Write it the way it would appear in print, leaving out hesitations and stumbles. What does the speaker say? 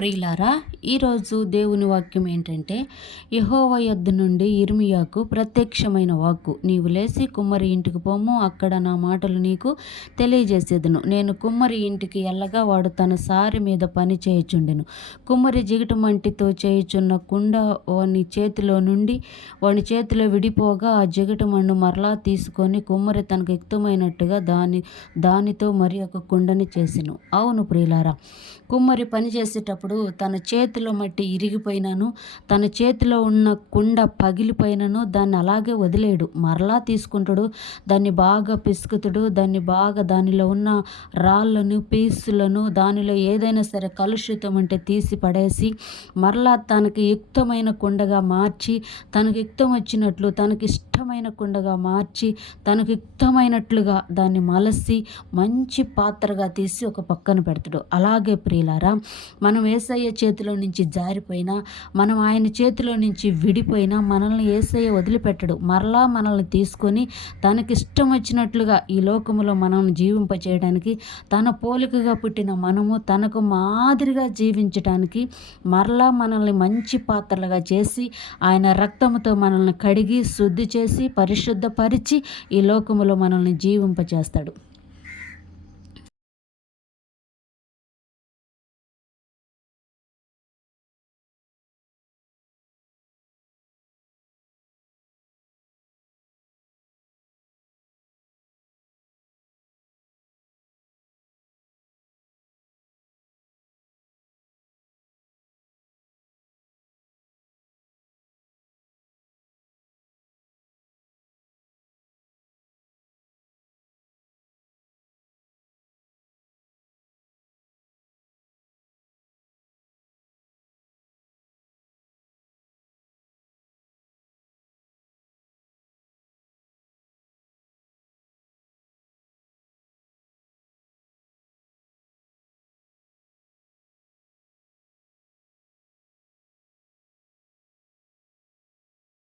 ప్రియులారా, ఈరోజు దేవుని వాక్యం ఏంటంటే, యెహోవా యొద్ద నుండి యిర్మీయాకు ప్రత్యక్షమైన వాక్కు. నీవు లేచి కుమ్మరి ఇంటికి పొమ్ము, అక్కడ నా మాటలు నీకు తెలియజేసేదను. నేను కుమ్మరి ఇంటికి ఎల్లగా వాడు తన సారె మీద పని చేయుచుండెను. కుమ్మరి జిగటమంటితో చేయుచున్న కుండ వాని చేతిలో విడిపోగా, ఆ జిగటమన్ను మరలా తీసుకొని కుమ్మరి తనకు యుక్తమైనట్టుగా దానితో మరి ఒక కుండని చేసెను. అవును ప్రియులారా, కుమ్మరి పని చేసేటప్పుడు తన చేతిలో మట్టి ఇరిగిపోయినను, తన చేతిలో ఉన్న కుండ పగిలిపోయినను దాన్ని అలాగే వదిలేయడు. మరలా తీసుకుంటాడు, దాన్ని బాగా పిసుకుతాడు, దానిలో ఉన్న రాళ్ళను, పీసులను, దానిలో ఏదైనా సరే కలుషితం ఉంటే తీసి పడేసి, మరలా తనకి యుక్తమైన కుండగా మార్చి, తనకి యుక్తం వచ్చినట్లు తనకి ఇష్టమైన కుండగా మార్చి, తనకి యుక్తమైనట్లుగా దాన్ని మలసి మంచి పాత్రగా తీసి ఒక పక్కన పెడతాడు. అలాగే ప్రియులారా, మనం యేసయ్య చేతిలో నుంచి జారిపోయినా, మనం ఆయన చేతిలో నుంచి విడిపోయినా మనల్ని యేసయ్య వదిలిపెట్టడు. మరలా మనల్ని తీసుకొని తనకిష్టం వచ్చినట్లుగా ఈ లోకములో మనం జీవింపచేయడానికి, తన పోలికగా పుట్టిన మనము తనకు మాదిరిగా జీవించటానికి మరలా మనల్ని మంచి పాత్రలుగా చేసి, ఆయన రక్తముతో మనల్ని కడిగి శుద్ధి చేసి పరిశుద్ధపరిచి ఈ లోకములో మనల్ని జీవింపచేస్తాడు.